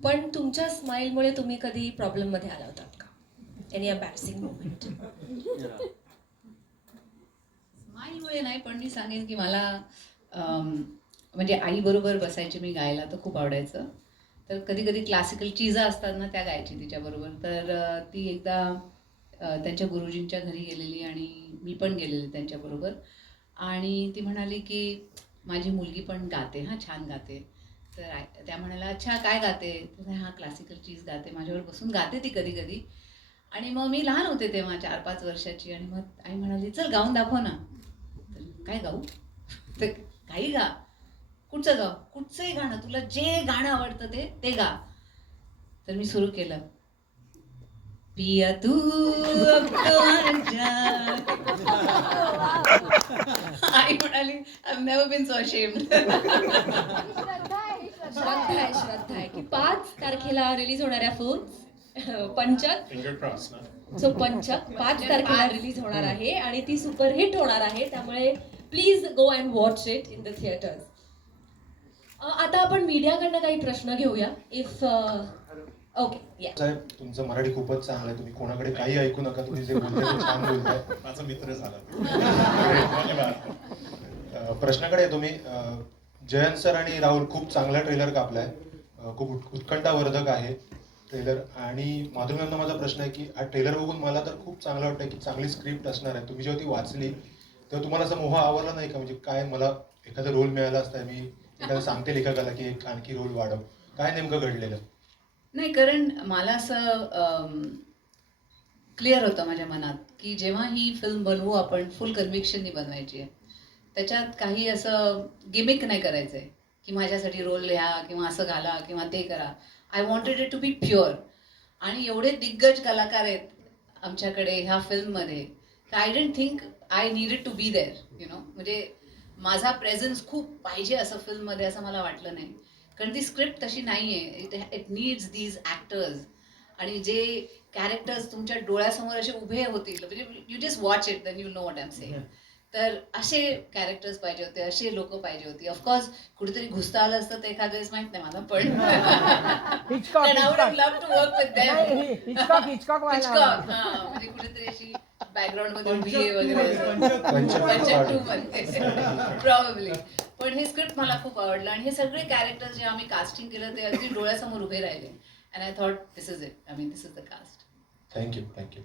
पण तुमच्या स्माईलमुळे तुम्ही कधी प्रॉब्लेममध्ये आला होतात का? एनी अम्बॅरसिंग मोमेंट स्माईलमुळे नाही पण मी सांगेन की मला म्हणजे आईबरोबर बसायची मी गायला तर खूप आवडायचं. तर कधी कधी क्लासिकल चीजा असतात ना त्या गायची तिच्याबरोबर तर ती एकदा त्यांच्या गुरुजींच्या घरी गेलेली आणि मी पण गेलेले त्यांच्याबरोबर आणि ती म्हणाली की माझी मुलगी पण गाते हां छान गाते. तर त्या म्हणाल्या अच्छा काय गाते? तर हां क्लासिकल चीज गाते. माझ्यावर बसून गाते ती कधी कधी. आणि मग मी लहान होते तेव्हा चार पाच वर्षाची. आणि मग आई म्हणाली चल गाऊन दाखव ना. तर काय गाऊ? तर काही गा. कुठचं गाव कुठचंही गाणं. तुला जे गाणं आवडतं ते ते गा. तर मी सुरू केलं. पिया तू. आई म्हणाली I never been so ashamed Shraddha आहे श्रद्धा आहे की पाच तारखेला रिलीज होणाऱ्या फिल्म पंचक. फिंगर क्रॉस ना? सो पंचक. पाच तारखेला रिलीज होणार आहे आणि ती सुपरहिट होणार आहे. त्यामुळे please go and watch it in the theatres आता आपण मीडियाकडनं काही प्रश्न घेऊया. इफ ओके या साहेब तुमचं मराठी खूपच चांगलं आहे. तुम्ही कोणाकडे काही ऐकू नका. तुम्ही जे बोलताय छान बोलताय. माझा मित्र झाला प्रश्नाकडे अं, जयंत सर आणि राहुल खूप चांगला ट्रेलर कापलाय. खूप उत्कंठावर्धक आहे ट्रेलर आणि माधुरी माझा प्रश्न आहे की हा ट्रेलर बघून मला तर खूप चांगलं वाटतं की चांगली स्क्रिप्ट असणार आहे. तुम्ही जेव्हा ती वाचली तेव्हा तुम्हाला असा मोह आवडला नाही का? म्हणजे काय मला एखादा रोल मिळाला असता मी एखादा सांगते लेखकाला की एक आणखी रोल वाढव. काय नेमकं घडलेलं? नाही कारण मला असं क्लिअर होतं माझ्या मनात की जेव्हा ही फिल्म बनवू आपण फुल कन्व्हिक्शननी बनवायची आहे. त्याच्यात काही असं गिमिक नाही करायचं आहे की माझ्यासाठी रोल लिहा किंवा असं घाला किंवा ते करा. I wanted it to be pure आणि एवढे दिग्गज कलाकार आहेत आमच्याकडे ह्या फिल्ममध्ये I didn't think I needed to be there you know म्हणजे माझा प्रेझन्स खूप पाहिजे असं फिल्ममध्ये असं मला वाटलं नाही. कारण ती स्क्रिप्ट तशी नाही आहे it it needs these actors आणि जे कॅरेक्टर्स तुमच्या डोळ्यासमोर असे उभे होतील म्हणजे you just watch it then you know what I'm say तर असे कॅरेक्टर्स पाहिजे होते असे लोक पाहिजे होते. ऑफकोर्स कुठेतरी घुसता आलं असतं ते एखाद्या वेळेस माहीत नाही मला पण. हां, म्हणजे कुठेतरी अशी बॅकग्राऊंडमध्ये वगैरे. प्रॉब्ली पण हे स्क्रिप्ट मला खूप आवडलं आणि हे सगळे कॅरेक्टर्स जे आम्ही कास्टिंग केलं ते अगदी डोळ्यासमोर उभे राहिले. And I thought this is it I mean this is the cast thank you thank you